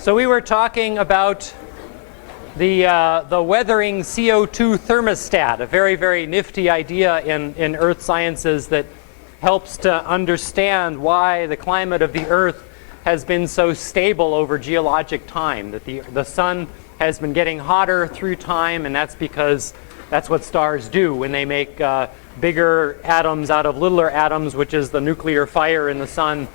So we were talking about the weathering CO2 thermostat, a very, very nifty idea in earth sciences that helps to understand why the climate of the Earth has been so stable over geologic time, that the sun has been getting hotter through time, and that's because that's what stars do when they make bigger atoms out of littler atoms, which is the nuclear fire in the sun.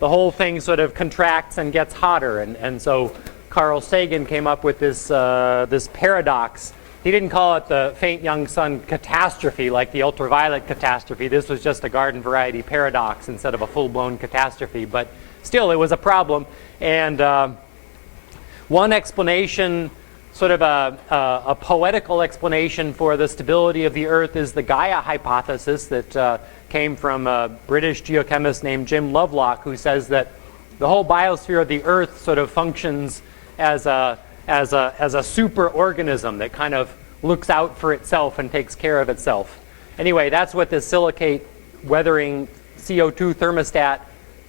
The whole thing sort of contracts and gets hotter, and so Carl Sagan came up with this this paradox. He didn't call it the faint young sun catastrophe like the ultraviolet catastrophe. This was just a garden variety paradox instead of a full-blown catastrophe, but still it was a problem. And one explanation, sort of a poetical explanation for the stability of the Earth, is the Gaia Hypothesis that came from a British geochemist named Jim Lovelock, who says that the whole biosphere of the Earth sort of functions as a super organism that kind of looks out for itself and takes care of itself. Anyway, that's what this Silicate weathering CO2 thermostat,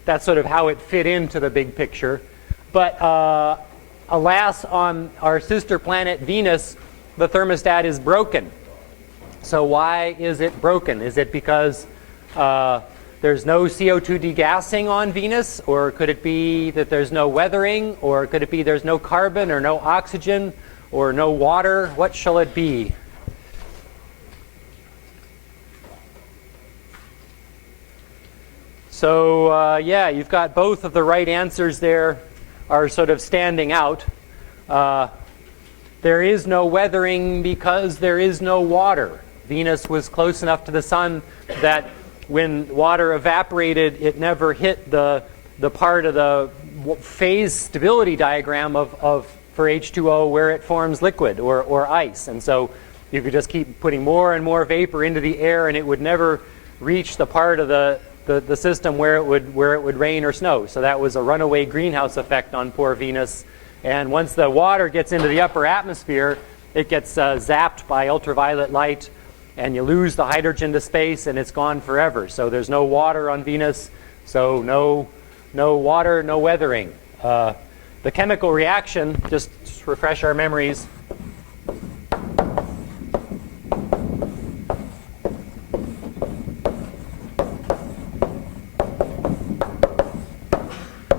that's sort of how it fit into the big picture. But alas, on our sister planet Venus, the thermostat is broken. So why is it broken? Is it because there's no CO2 degassing on Venus? Or could it be that there's no weathering? Or could it be there's no carbon or no oxygen or no water? What shall it be? So yeah, you've got both of the right answers there are sort of standing out. There is no weathering because there is no water. Venus was close enough to the sun that when water evaporated, it never hit the part of the phase stability diagram for H2O where it forms liquid or ice. And so you could just keep putting more and more vapor into the air, and it would never reach the part of the system where it would rain or snow. So that was a runaway greenhouse effect on poor Venus. And once the water gets into the upper atmosphere, it gets zapped by ultraviolet light, and you lose the hydrogen to space, and it's gone forever. So there's no water on Venus, so no water, no weathering. The chemical reaction, just to refresh our memories,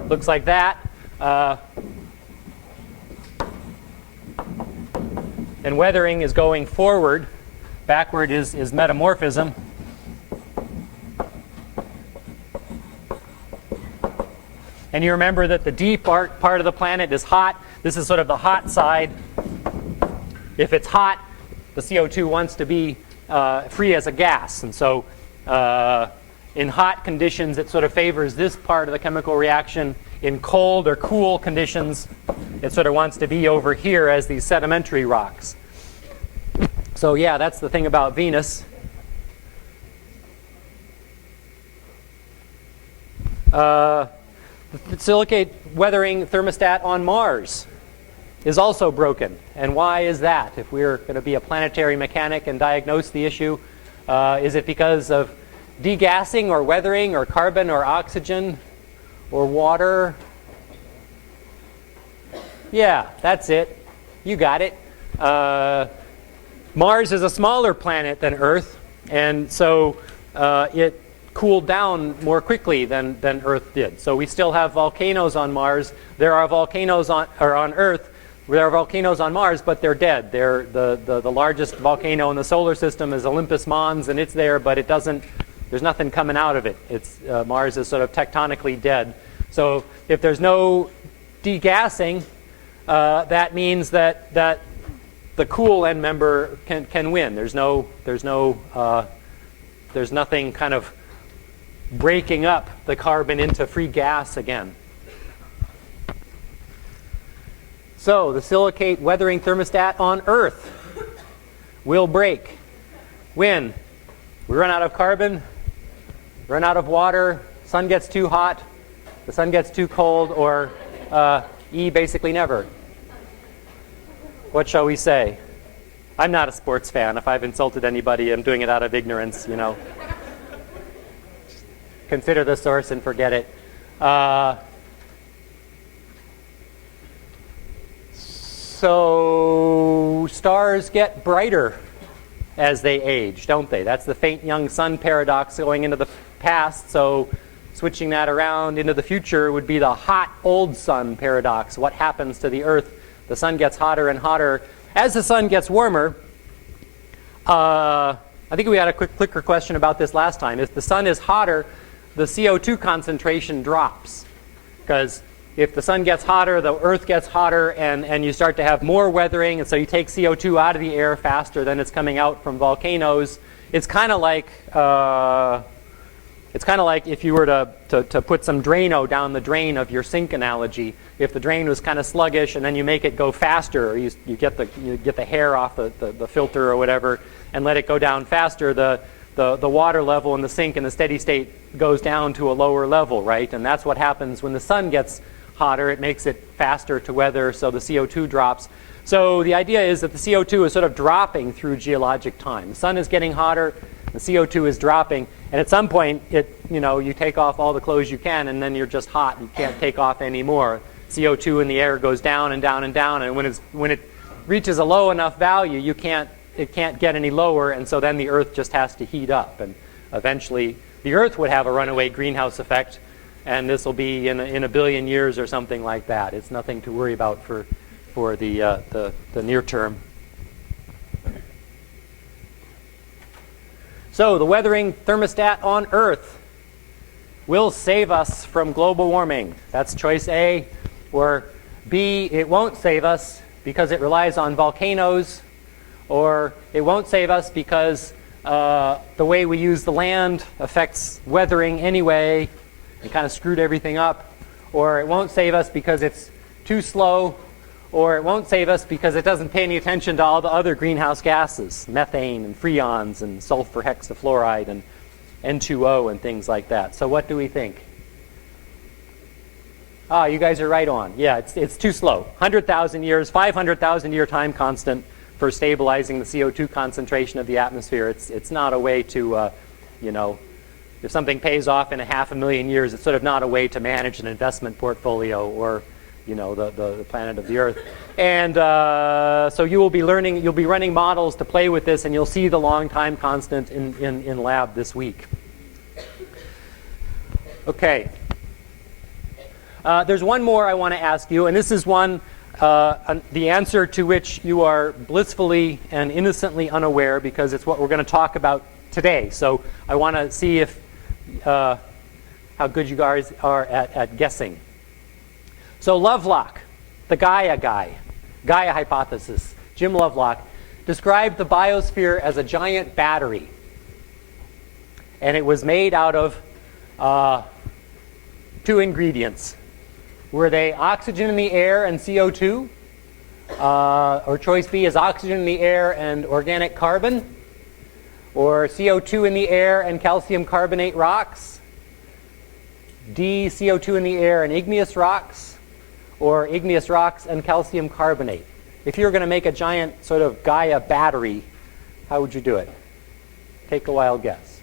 looks like that. And weathering is going forward. Backward is metamorphism. And you remember that the deep part of the planet is hot. This is sort of the hot side. If it's hot, the CO2 wants to be free as a gas. And so in hot conditions, it sort of favors this part of the chemical reaction. In cold or cool conditions, it sort of wants to be over here as these sedimentary rocks. So yeah, that's the thing about Venus. The silicate weathering thermostat on Mars is also broken. And why is that? If we're going to be a planetary mechanic and diagnose the issue, is it because of degassing or weathering or carbon or oxygen or water? Yeah, that's it. You got it. Mars is a smaller planet than Earth, and so it cooled down more quickly than Earth did. So we still have volcanoes on Mars. There are volcanoes on Earth. There are volcanoes on Mars, but they're dead. They're the largest volcano in the solar system is Olympus Mons, and it's there, but it doesn't. There's nothing coming out of it. It's Mars is sort of tectonically dead. So if there's no degassing, that means that the cool end member can win. There's nothing kind of breaking up the carbon into free gas again. So the silicate weathering thermostat on Earth will break when we run out of carbon, run out of water, sun gets too hot, the sun gets too cold, or basically never. What shall we say? I'm not a sports fan. If I've insulted anybody, I'm doing it out of ignorance, you know. Consider the source and forget it. So stars get brighter as they age, don't they? That's the faint young sun paradox going into the past. So switching that around into the future would be the hot old sun paradox. What happens to the Earth? The sun gets hotter and hotter. As the sun gets warmer, I think we had a quick clicker question about this last time. If the sun is hotter, the CO2 concentration drops. Because if the sun gets hotter, the Earth gets hotter, and you start to have more weathering, and so you take CO2 out of the air faster than it's coming out from volcanoes. It's kind of like if you were to put some Drano down the drain of your sink analogy. If the drain was kind of sluggish, and then you make it go faster, or you get the hair off the filter or whatever, and let it go down faster, the water level in the sink in the steady state goes down to a lower level, right? And that's what happens when the sun gets hotter. It makes it faster to weather, so the CO2 drops. So the idea is that the CO2 is sort of dropping through geologic time. The sun is getting hotter, the CO2 is dropping, and at some point, you take off all the clothes you can, and then you're just hot. You can't take off anymore. CO2 in the air goes down and down and down, and when it reaches a low enough value, it can't get any lower, and so then the Earth just has to heat up, and eventually the Earth would have a runaway greenhouse effect, and this will be in a billion years or something like that. It's nothing to worry about for the near term. So the weathering thermostat on Earth will save us from global warming. That's choice A. Or B, it won't save us because it relies on volcanoes. Or it won't save us because the way we use the land affects weathering anyway and kind of screwed everything up. Or it won't save us because it's too slow. Or it won't save us because it doesn't pay any attention to all the other greenhouse gases, methane and freons and sulfur hexafluoride and N2O and things like that. So what do we think? You guys are right on. Yeah, it's too slow. 100,000 years, 500,000 year time constant for stabilizing the CO2 concentration of the atmosphere. It's not a way to, if something pays off in 500,000 years, it's sort of not a way to manage an investment portfolio or, the planet of the Earth. And so you'll be running models to play with this, and you'll see the long time constant in lab this week. Okay. There's one more I want to ask you, and this is one, the answer to which you are blissfully and innocently unaware, because it's what we're going to talk about today. So I want to see if how good you guys are at guessing. So Lovelock, the Gaia guy, Gaia Hypothesis, Jim Lovelock, described the biosphere as a giant battery. And it was made out of two ingredients. Were they oxygen in the air and CO2? Or choice B is oxygen in the air and organic carbon? Or CO2 in the air and calcium carbonate rocks? D, CO2 in the air and igneous rocks? Or igneous rocks and calcium carbonate? If you were going to make a giant sort of Gaia battery, how would you do it? Take a wild guess.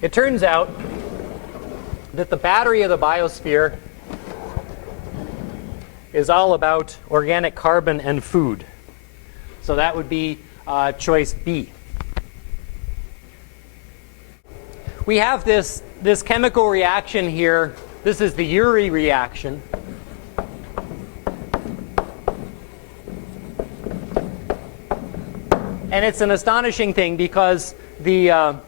It turns out that the battery of the biosphere is all about organic carbon and food. So that would be choice B. We have this chemical reaction here. This is the Urey reaction. And it's an astonishing thing because the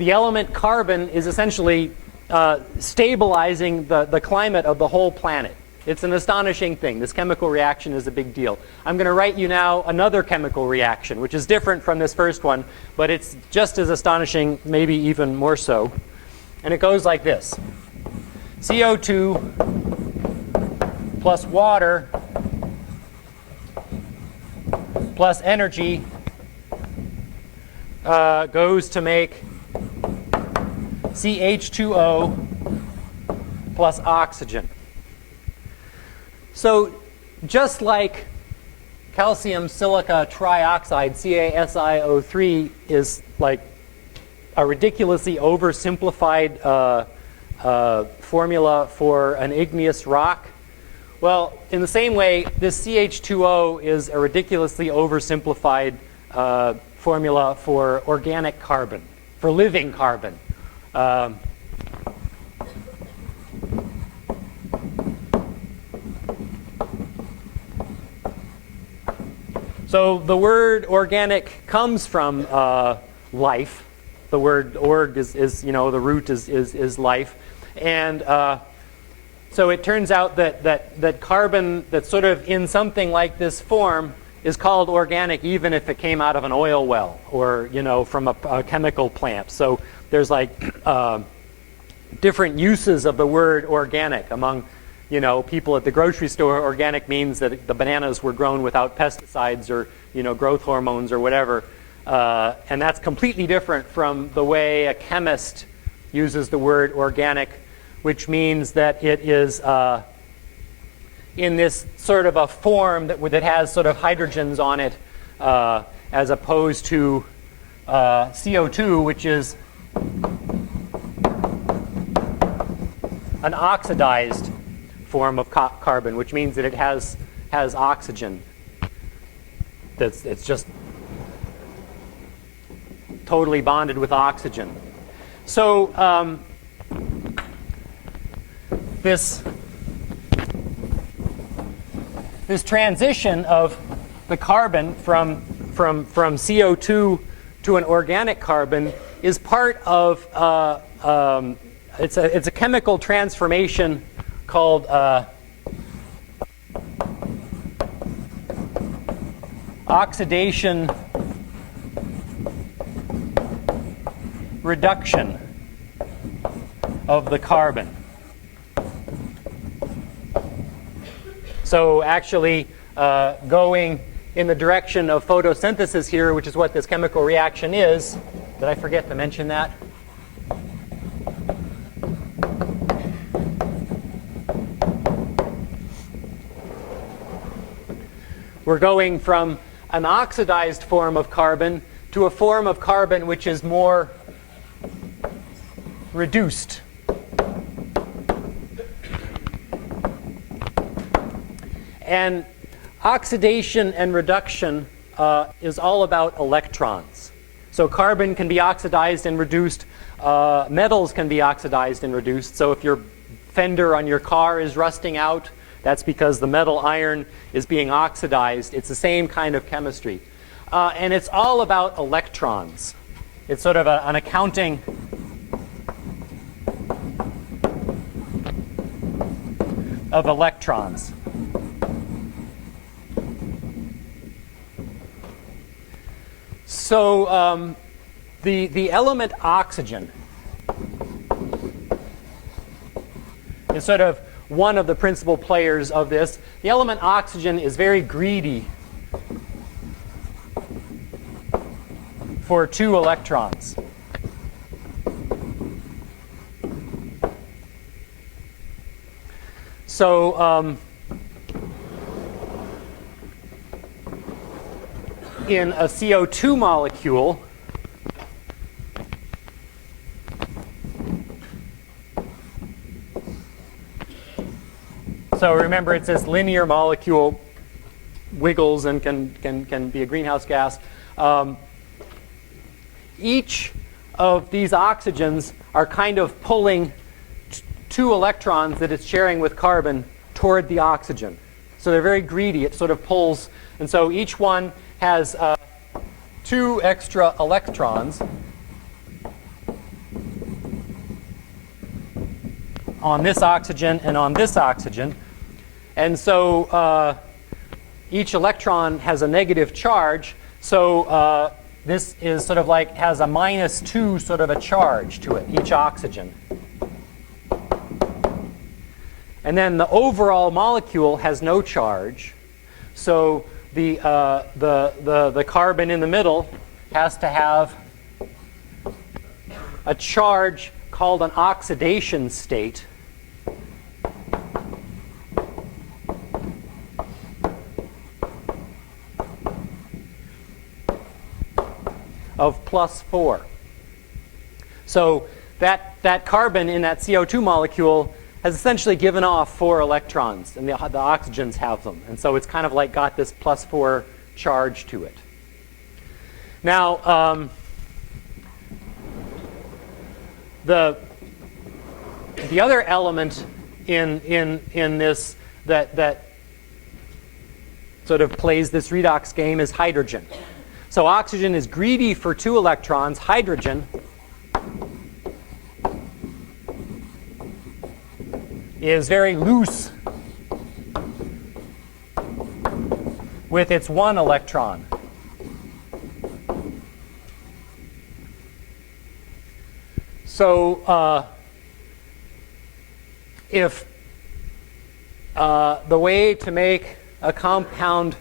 element carbon is essentially stabilizing the climate of the whole planet. It's an astonishing thing. This chemical reaction is a big deal. I'm going to write you now another chemical reaction, which is different from this first one, but it's just as astonishing, maybe even more so. And it goes like this. CO2 plus water plus energy goes to make CH2O plus oxygen. So just like calcium silica trioxide, CaSiO3, is like a ridiculously oversimplified formula for an igneous rock? Well, in the same way, this CH2O is a ridiculously oversimplified formula for organic carbon, for living carbon. So the word organic comes from life. The word org is you know, the root is life. And so it turns out that carbon that's sort of in something like this form is called organic even if it came out of an oil well or, you know, from a chemical plant. So there's like different uses of the word organic among, you know, people at the grocery store. Organic means that the bananas were grown without pesticides or, you know, growth hormones or whatever. And that's completely different from the way a chemist uses the word organic, which means that it is in this sort of a form that has sort of hydrogens on it, as opposed to CO2, which is an oxidized form of carbon, which means that it has oxygen. It's just totally bonded with oxygen. So this transition of the carbon from CO2 to an organic carbon is part of it's a chemical transformation called oxidation reduction of the carbon. So actually going in the direction of photosynthesis here, which is what this chemical reaction is. Did I forget to mention that? We're going from an oxidized form of carbon to a form of carbon which is more reduced. And oxidation and reduction is all about electrons. So carbon can be oxidized and reduced. Metals can be oxidized and reduced. So if your fender on your car is rusting out, that's because the metal iron is being oxidized. It's the same kind of chemistry. And it's all about electrons. It's sort of an accounting of electrons. So the element oxygen is sort of one of the principal players of this. The element oxygen is very greedy for 2 electrons. So in a CO2 molecule, so remember it's this linear molecule, wiggles and can be a greenhouse gas. Each of these oxygens are kind of pulling 2 electrons that it's sharing with carbon toward the oxygen. So they're very greedy. It sort of pulls. And so each one has 2 extra electrons on this oxygen and on this oxygen. And so each electron has a negative charge. So this is sort of like has a -2 sort of a charge to it, each oxygen. And then the overall molecule has no charge. So the carbon in the middle has to have a charge called an oxidation state. Of +4. So that carbon in that CO2 molecule has essentially given off 4 electrons, and the oxygens have them. And so it's kind of like got this +4 charge to it. Now, the other element in this that sort of plays this redox game is hydrogen. So oxygen is greedy for 2 electrons. Hydrogen is very loose with its 1 electron. So if the way to make a compound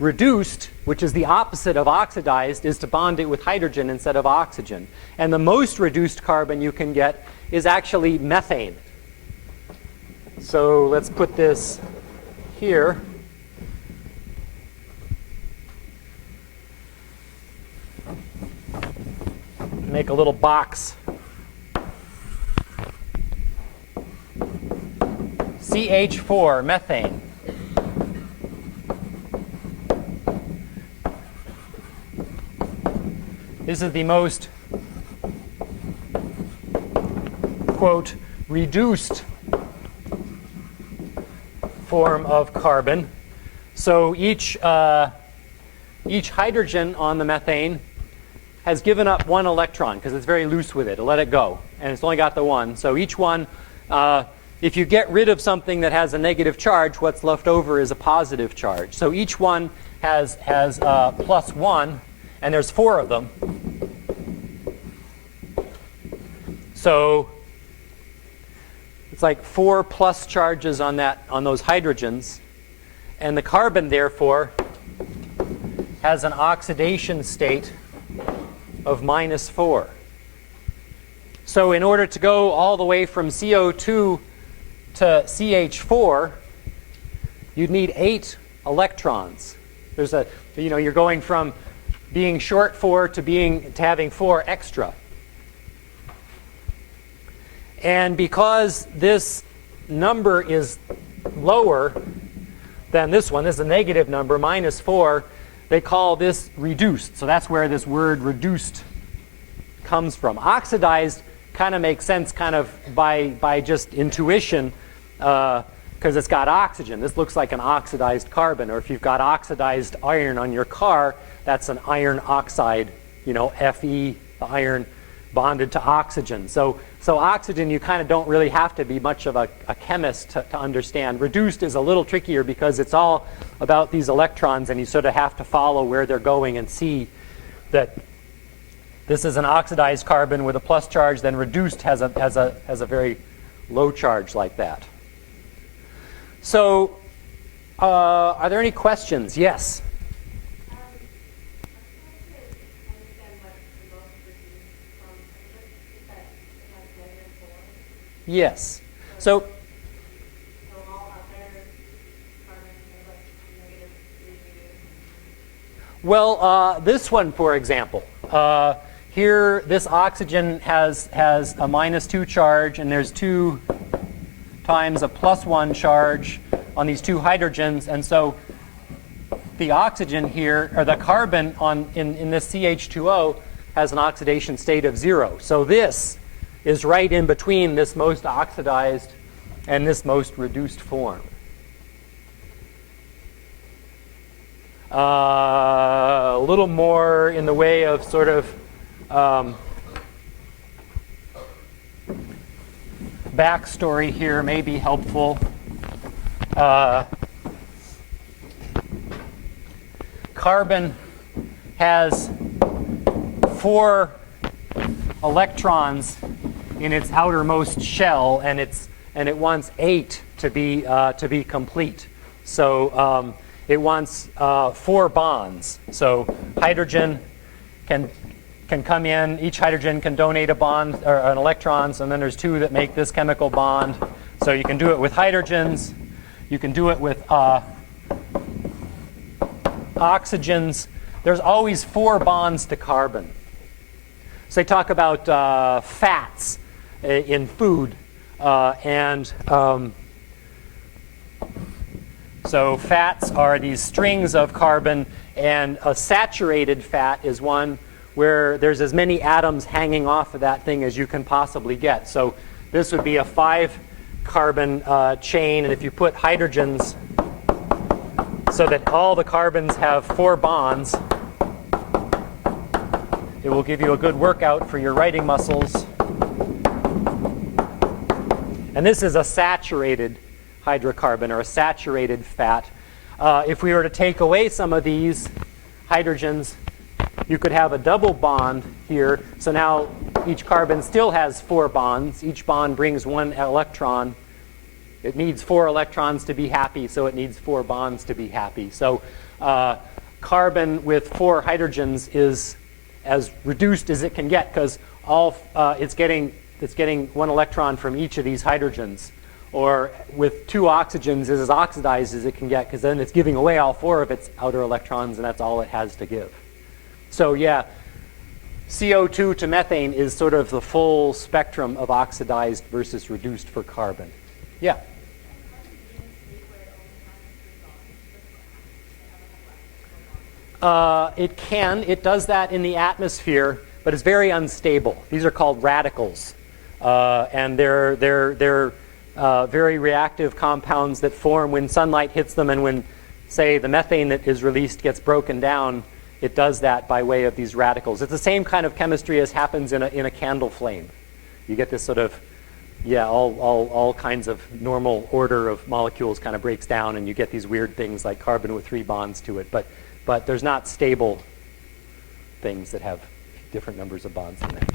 reduced, which is the opposite of oxidized, is to bond it with hydrogen instead of oxygen. And the most reduced carbon you can get is actually methane. So let's put this here. Make a little box. CH4, methane. This is the most, quote, reduced form of carbon. So each hydrogen on the methane has given up 1 electron because it's very loose with it. Let it go. And it's only got the 1. So each one, if you get rid of something that has a negative charge, what's left over is a positive charge. So each one has +1, and there's 4 of them. So it's like 4 plus charges on those hydrogens. And the carbon, therefore, has an oxidation state of -4. So in order to go all the way from CO2 to CH4, you'd need 8 electrons. There's you're going from being short 4 to having 4 extra. And because this number is lower than this one, this is a negative number, -4, they call this reduced. So that's where this word reduced comes from. Oxidized kind of makes sense kind of by just intuition because it's got oxygen. This looks like an oxidized carbon. Or if you've got oxidized iron on your car, that's an iron oxide, Fe, the iron bonded to oxygen. So oxygen, you kind of don't really have to be much of a chemist to understand. Reduced is a little trickier because it's all about these electrons, and you sort of have to follow where they're going and see that this is an oxidized carbon with a plus charge, then reduced has a very low charge like that. So are there any questions? Yes? Yes. So well, this one, for example, here this oxygen has a -2 charge, and there's 2 times a +1 charge on these 2 hydrogens, and so the oxygen here, or the carbon in this CH2O, has an oxidation state of 0. So this is right in between this most oxidized and this most reduced form. A little more in the way of sort of backstory here may be helpful. Carbon has 4 electrons in its outermost shell, and it wants 8 to be complete. So it wants 4 bonds. So hydrogen can come in. Each hydrogen can donate a bond or an electrons, and then there's 2 that make this chemical bond. So you can do it with hydrogens. You can do it with oxygens. There's always 4 bonds to carbon. So they talk about fats in food. So fats are these strings of carbon, and a saturated fat is one where there's as many atoms hanging off of that thing as you can possibly get. So this would be a 5-carbon chain, and if you put hydrogens so that all the carbons have 4 bonds, it will give you a good workout for your writing muscles. And this is a saturated hydrocarbon, or a saturated fat. If we were to take away some of these hydrogens, you could have a double bond here. So now each carbon still has 4 bonds. Each bond brings 1 electron. It needs 4 electrons to be happy, so it needs 4 bonds to be happy. So carbon with 4 hydrogens is as reduced as it can get, because it's getting 1 electron from each of these hydrogens. Or with 2 oxygens, is as oxidized as it can get, because then it's giving away all 4 of its outer electrons, and that's all it has to give. So yeah, CO2 to methane is sort of the full spectrum of oxidized versus reduced for carbon. Yeah? It can. It does that in the atmosphere, but it's very unstable. These are called radicals. And they're very reactive compounds that form when sunlight hits them, and when, say, the methane that is released gets broken down, it does that by way of these radicals. It's the same kind of chemistry as happens in a candle flame. You get this sort of, all kinds of normal order of molecules kind of breaks down, and you get these weird things like carbon with 3 bonds to it. But there's not stable things that have different numbers of bonds in them.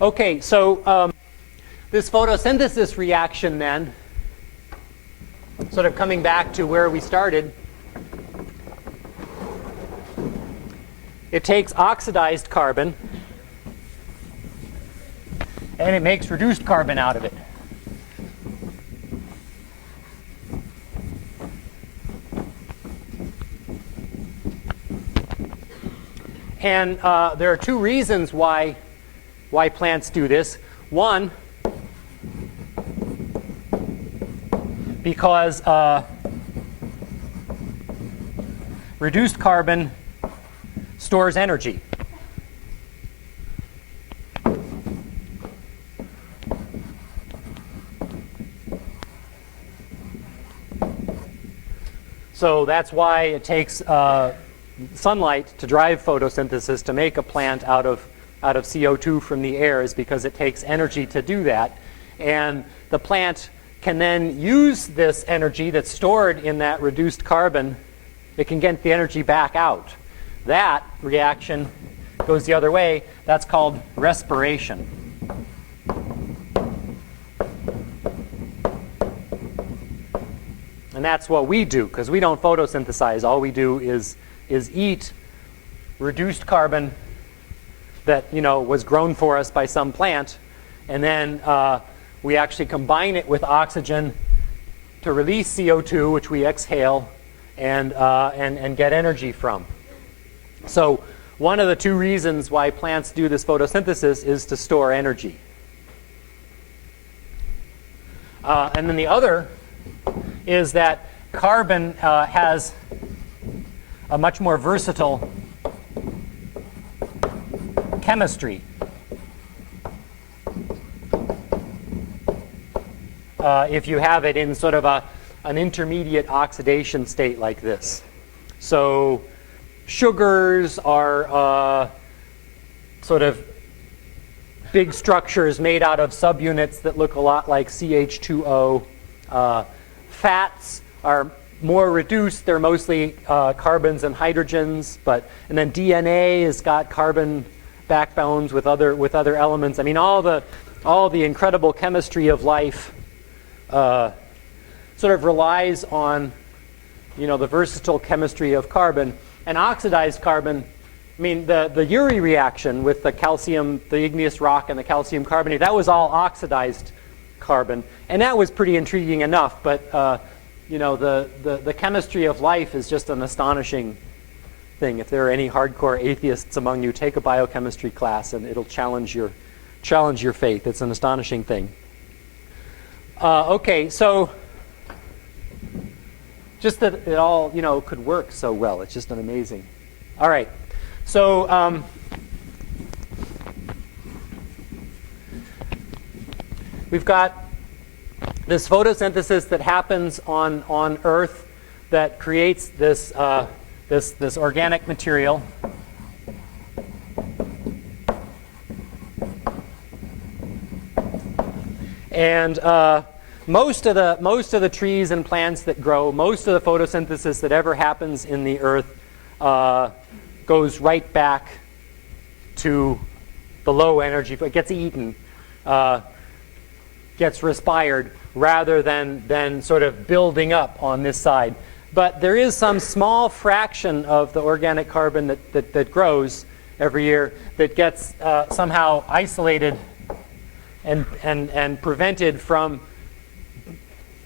Okay, so this photosynthesis reaction then, sort of coming back to where we started, it takes oxidized carbon and it makes reduced carbon out of it. And there are 2 reasons why plants do this. One, because reduced carbon stores energy. So that's why it takes sunlight to drive photosynthesis, to make a plant out of CO2 from the air, is because it takes energy to do that. And the plant can then use this energy that's stored in that reduced carbon. It can get the energy back out. That reaction goes the other way. That's called respiration. And that's what we do, because we don't photosynthesize. All we do is eat reduced carbon that was grown for us by some plant, and then we actually combine it with oxygen to release CO2, which we exhale and get energy from. So one of the 2 reasons why plants do this photosynthesis is to store energy. And then the other is that carbon has a much more versatile chemistry. If you have it in sort of an intermediate oxidation state like this. So sugars are sort of big structures made out of subunits that look a lot like CH2O. Fats are more reduced. They're mostly carbons and hydrogens, and then DNA has got carbon backbones with other elements. I mean, all the incredible chemistry of life sort of relies on the versatile chemistry of carbon. And oxidized carbon, I mean, the Urey reaction with the calcium, the igneous rock and the calcium carbonate, that was all oxidized carbon, and that was pretty intriguing enough. But the chemistry of life is just an astonishing thing. If there are any hardcore atheists among you, take a biochemistry class and it'll challenge your faith. It's an astonishing thing. Okay, so just that it all could work so well. It's just an amazing. All right, so we've got this photosynthesis that happens on Earth that creates this this organic material. And most of the trees and plants that grow, most of the photosynthesis that ever happens in the Earth goes right back to the low energy. It gets eaten, gets respired, rather than sort of building up on this side. But there is some small fraction of the organic carbon that grows every year that gets somehow isolated and prevented from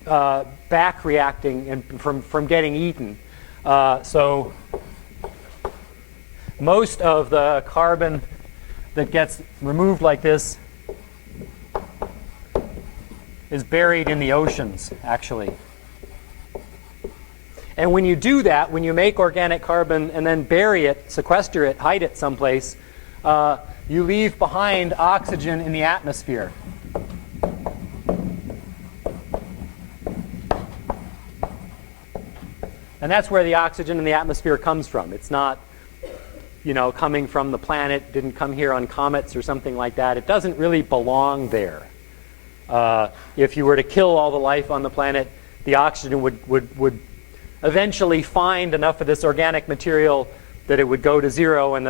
back reacting and from getting eaten. So most of the carbon that gets removed like this is buried in the oceans, actually. And when you do that, when you make organic carbon and then bury it, sequester it, hide it someplace, you leave behind oxygen in the atmosphere. And that's where the oxygen in the atmosphere comes from. It's not, coming from the planet, didn't come here on comets or something like that. It doesn't really belong there. If you were to kill all the life on the planet, the oxygen would eventually find enough of this organic material that it would go to zero and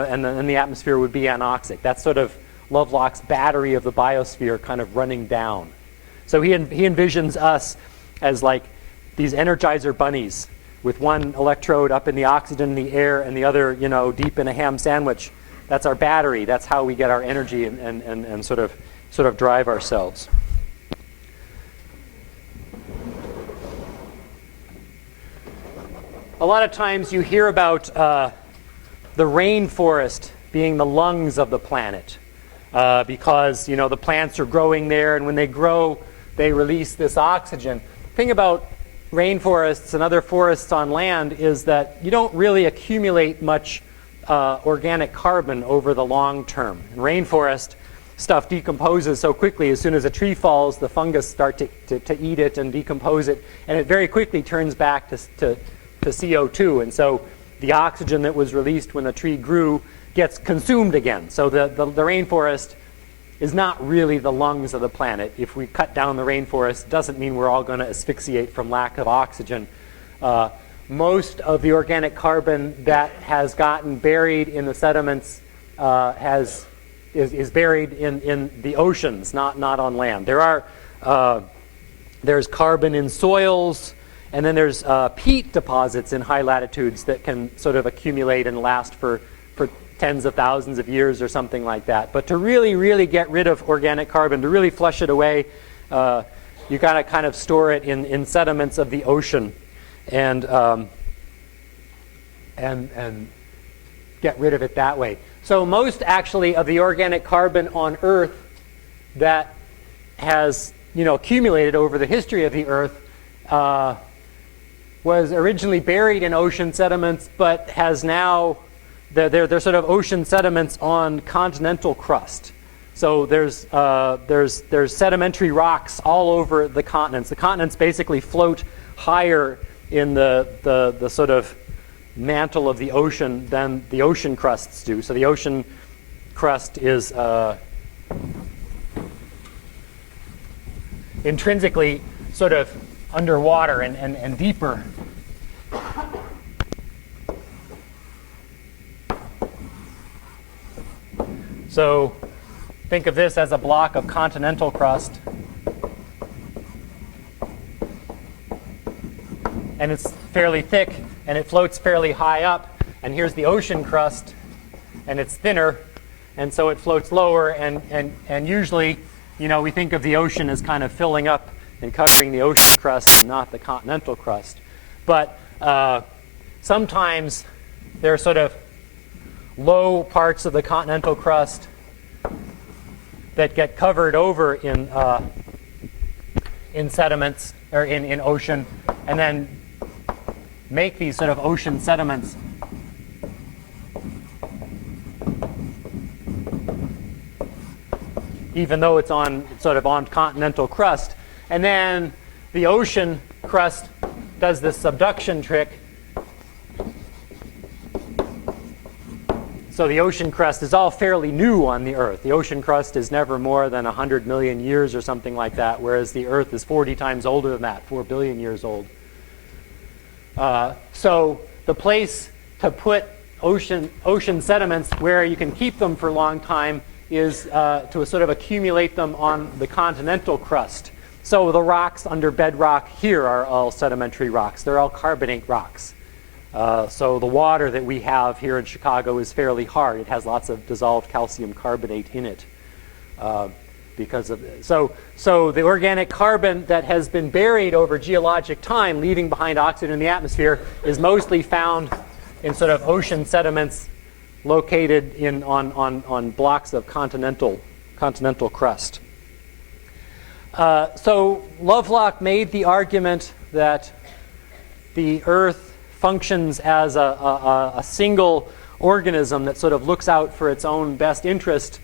the atmosphere would be anoxic. That's sort of Lovelock's battery of the biosphere kind of running down. So he envisions us as like these Energizer bunnies with one electrode up in the oxygen in the air and the other, deep in a ham sandwich. That's our battery. That's how we get our energy and sort of drive ourselves. A lot of times you hear about the rainforest being the lungs of the planet because the plants are growing there, and when they grow, they release this oxygen. The thing about rainforests and other forests on land is that you don't really accumulate much organic carbon over the long term. In rainforest, stuff decomposes so quickly. As soon as a tree falls, the fungus start to eat it and decompose it, and it very quickly turns back to CO2, and so the oxygen that was released when the tree grew gets consumed again. So the rainforest is not really the lungs of the planet. If we cut down the rainforest, doesn't mean we're all going to asphyxiate from lack of oxygen. Most of the organic carbon that has gotten buried in the sediments is buried in the oceans, not on land. There's carbon in soils. And then there's peat deposits in high latitudes that can sort of accumulate and last for tens of thousands of years or something like that. But to really, really get rid of organic carbon, to really flush it away, you got to kind of store it in sediments of the ocean and get rid of it that way. So most actually of the organic carbon on Earth that has accumulated over the history of the Earth was originally buried in ocean sediments, but has now, they're sort of ocean sediments on continental crust. So there's sedimentary rocks all over the continents. The continents basically float higher in the sort of mantle of the ocean than the ocean crusts do. So the ocean crust is intrinsically sort of underwater and deeper. So think of this as a block of continental crust. And it's fairly thick, and it floats fairly high up. And here's the ocean crust, and it's thinner, and so it floats lower. And usually, we think of the ocean as kind of filling up and covering the ocean crust and not the continental crust. But sometimes there are sort of low parts of the continental crust that get covered over in sediments or in ocean, and then make these sort of ocean sediments even though it's on sort of on continental crust. And then the ocean crust does this subduction trick. So the ocean crust is all fairly new on the Earth. The ocean crust is never more than 100 million years or something like that, whereas the Earth is 40 times older than that, 4 billion years old. So the place to put ocean sediments where you can keep them for a long time is to sort of accumulate them on the continental crust. So the rocks under bedrock here are all sedimentary rocks. They're all carbonate rocks. So the water that we have here in Chicago is fairly hard. It has lots of dissolved calcium carbonate in it. Because of so the organic carbon that has been buried over geologic time, leaving behind oxygen in the atmosphere, is mostly found in sort of ocean sediments located on blocks of continental crust. So Lovelock made the argument that the Earth functions as a single organism that sort of looks out for its own best interest,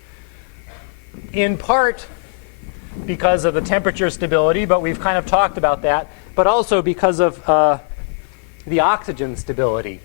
in part because of the temperature stability, but we've kind of talked about that, but also because of the oxygen stability.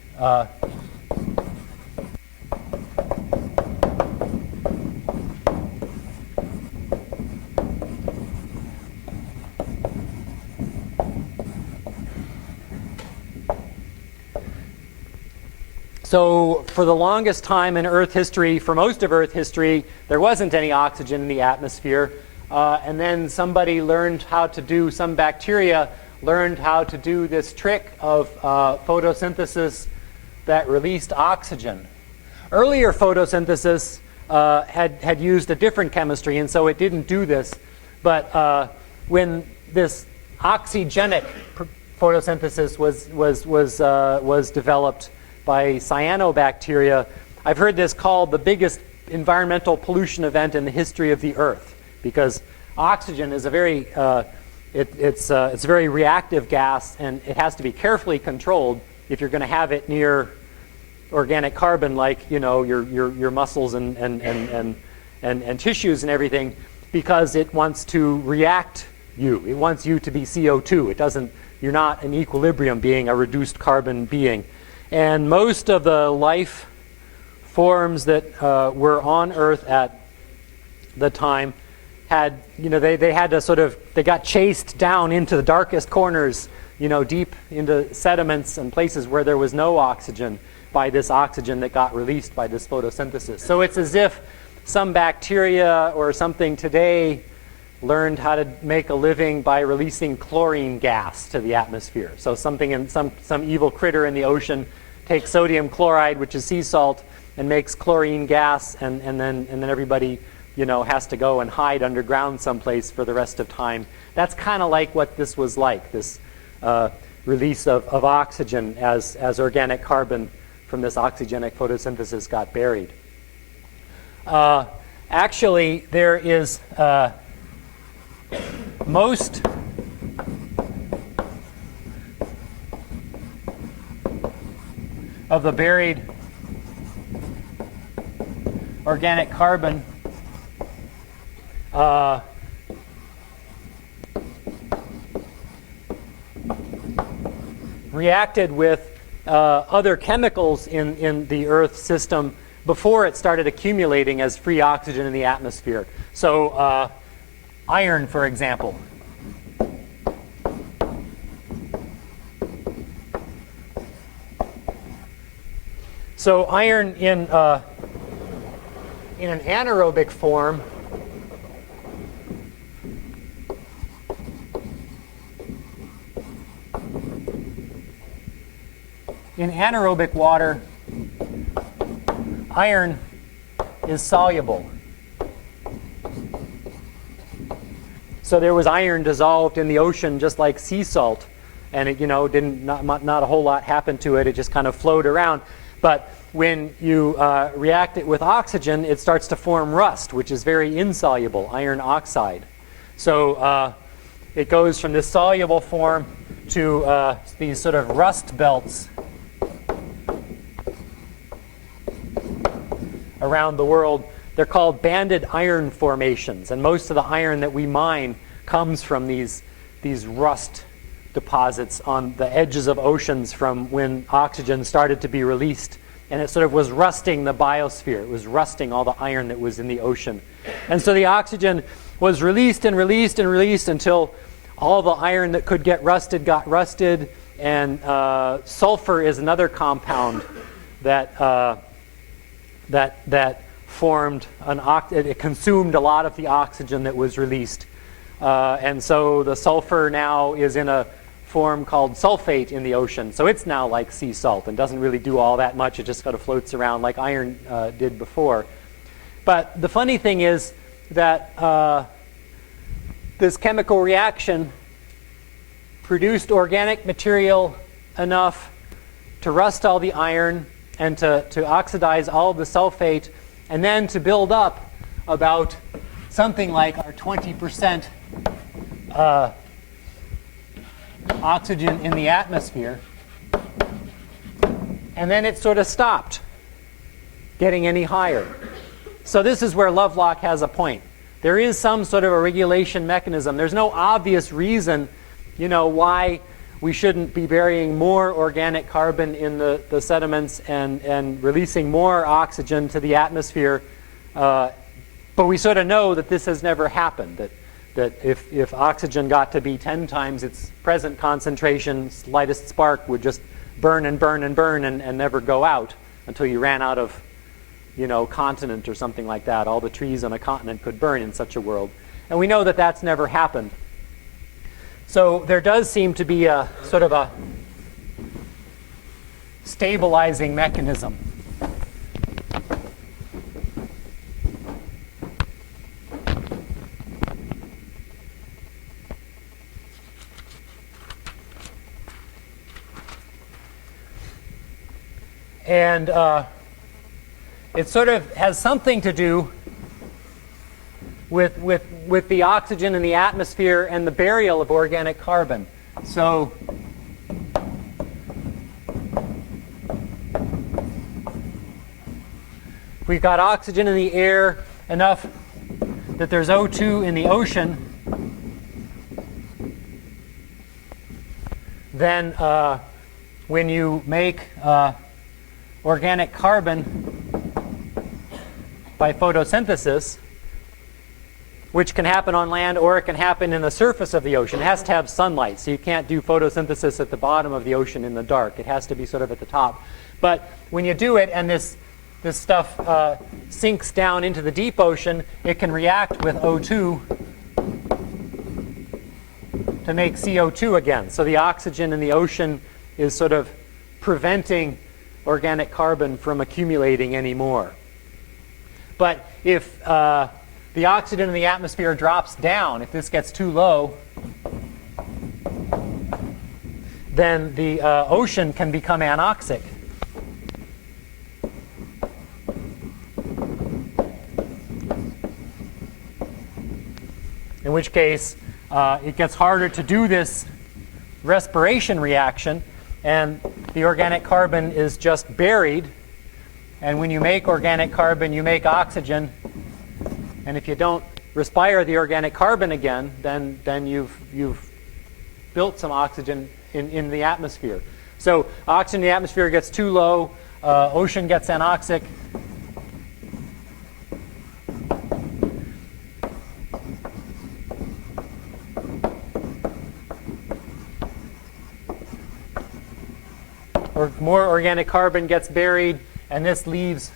So for the longest time in Earth history, for most of Earth history, there wasn't any oxygen in the atmosphere. And then somebody learned how to do, some bacteria learned how to do this trick of photosynthesis that released oxygen. Earlier photosynthesis had used a different chemistry, and so it didn't do this. But when this oxygenic photosynthesis was developed by cyanobacteria, I've heard this called the biggest environmental pollution event in the history of the Earth, because oxygen is a very it's a very reactive gas, and it has to be carefully controlled if you're going to have it near organic carbon, like your muscles and tissues and everything, because it wants to react you. It wants you to be CO2. It doesn't. You're not an equilibrium being, a reduced carbon being. And most of the life forms that were on Earth at the time had, they had to sort of, they got chased down into the darkest corners, deep into sediments and places where there was no oxygen by this oxygen that got released by this photosynthesis. So it's as if some bacteria or something today learned how to make a living by releasing chlorine gas to the atmosphere. So something in some evil critter in the ocean takes sodium chloride, which is sea salt, and makes chlorine gas, and then everybody has to go and hide underground someplace for the rest of time. That's kind of like what this was like, this release of oxygen as organic carbon from this oxygenic photosynthesis got buried. Actually, there is most of the buried organic carbon reacted with other chemicals in the Earth system before it started accumulating as free oxygen in the atmosphere. So iron, for example. So iron in an anaerobic form in anaerobic water, iron is soluble. So there was iron dissolved in the ocean just like sea salt, and it, not a whole lot happened to it. It just kind of flowed around. But when you react it with oxygen, it starts to form rust, which is very insoluble, iron oxide. So it goes from this soluble form to these sort of rust belts around the world. They're called banded iron formations, and most of the iron that we mine comes from these rust deposits on the edges of oceans from when oxygen started to be released, and it sort of was rusting the biosphere. It was rusting all the iron that was in the ocean. And so the oxygen was released and released and released until all the iron that could get rusted got rusted, and sulfur is another compound that formed it consumed a lot of the oxygen that was released. And so the sulfur now is in a form called sulfate in the ocean. So it's now like sea salt and doesn't really do all that much. It just kind of floats around like iron did before. But the funny thing is that this chemical reaction produced organic material enough to rust all the iron and to oxidize all of the sulfate, and then to build up about something like our 20% oxygen in the atmosphere. And then it sort of stopped getting any higher. So this is where Lovelock has a point. There is some sort of a regulation mechanism. There's no obvious reason, why we shouldn't be burying more organic carbon in the sediments and releasing more oxygen to the atmosphere. But we sort of know that this has never happened, that if oxygen got to be 10 times its present concentration, slightest spark would just burn and burn and burn and never go out until you ran out of continent or something like that. All the trees on a continent could burn in such a world. And we know that that's never happened. So there does seem to be a sort of a stabilizing mechanism. And it sort of has something to do with the oxygen in the atmosphere and the burial of organic carbon. So we've got oxygen in the air enough that there's O2 in the ocean, then when you make organic carbon by photosynthesis, which can happen on land or it can happen in the surface of the ocean. It has to have sunlight, so you can't do photosynthesis at the bottom of the ocean in the dark. It has to be sort of at the top. But when you do it and this stuff sinks down into the deep ocean, it can react with O2 to make CO2 again. So the oxygen in the ocean is sort of preventing organic carbon from accumulating anymore. But if the oxygen in the atmosphere drops down, if this gets too low, then the ocean can become anoxic. In which case, it gets harder to do this respiration reaction, and the organic carbon is just buried. And when you make organic carbon, you make oxygen. And if you don't respire the organic carbon again, then you've built some oxygen in the atmosphere. So oxygen in the atmosphere gets too low, ocean gets anoxic. Or more organic carbon gets buried, and this leaves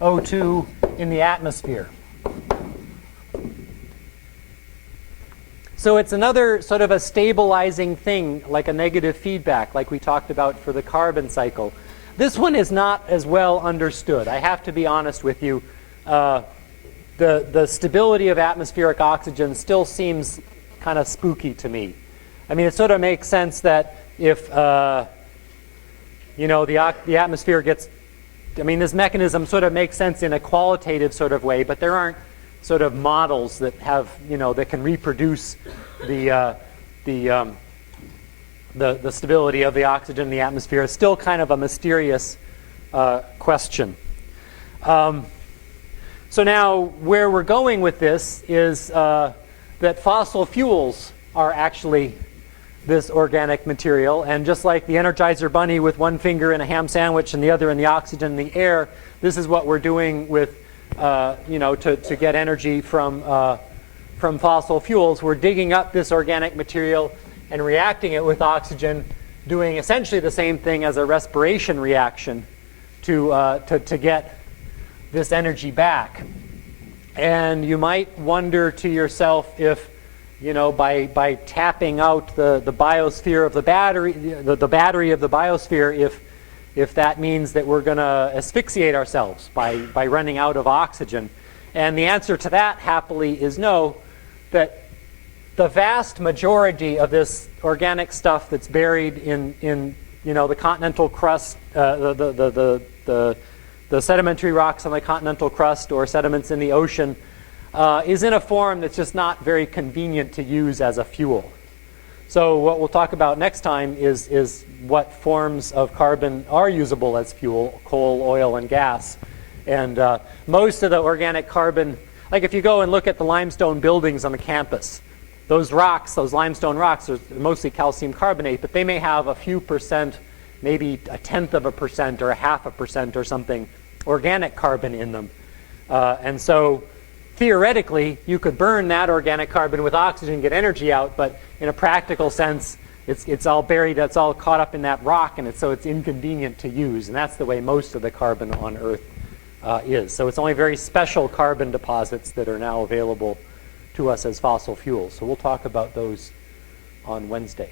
O2 in the atmosphere. So it's another sort of a stabilizing thing, like a negative feedback, like we talked about for the carbon cycle. This one is not as well understood. I have to be honest with you. the stability of atmospheric oxygen still seems kind of spooky to me. I mean, it sort of makes sense that if the atmosphere gets, I mean, this mechanism sort of makes sense in a qualitative sort of way, but there aren't sort of models that have, that can reproduce the stability of the oxygen in the atmosphere. It's still kind of a mysterious question. So now where we're going with this is that fossil fuels are actually this organic material, and just like the Energizer Bunny with one finger in a ham sandwich and the other in the oxygen in the air, this is what we're doing with, to get energy from fossil fuels. We're digging up this organic material and reacting it with oxygen, doing essentially the same thing as a respiration reaction to get this energy back. And you might wonder to yourself if, by tapping out the biosphere of the battery, the battery of the biosphere, if that means that we're going to asphyxiate ourselves by running out of oxygen. And the answer to that, happily, is no, that the vast majority of this organic stuff that's buried in the continental crust, the sedimentary rocks on the continental crust or sediments in the ocean, is in a form that's just not very convenient to use as a fuel. So what we'll talk about next time is what forms of carbon are usable as fuel: coal, oil, and gas. And most of the organic carbon, like if you go and look at the limestone buildings on the campus, those rocks, those limestone rocks, are mostly calcium carbonate, but they may have a few percent, maybe 0.1% or 0.5% or something, organic carbon in them. And so theoretically, you could burn that organic carbon with oxygen and get energy out, but in a practical sense, it's all buried, it's all caught up in that rock, and so it's inconvenient to use. And that's the way most of the carbon on Earth is. So it's only very special carbon deposits that are now available to us as fossil fuels. So we'll talk about those on Wednesday.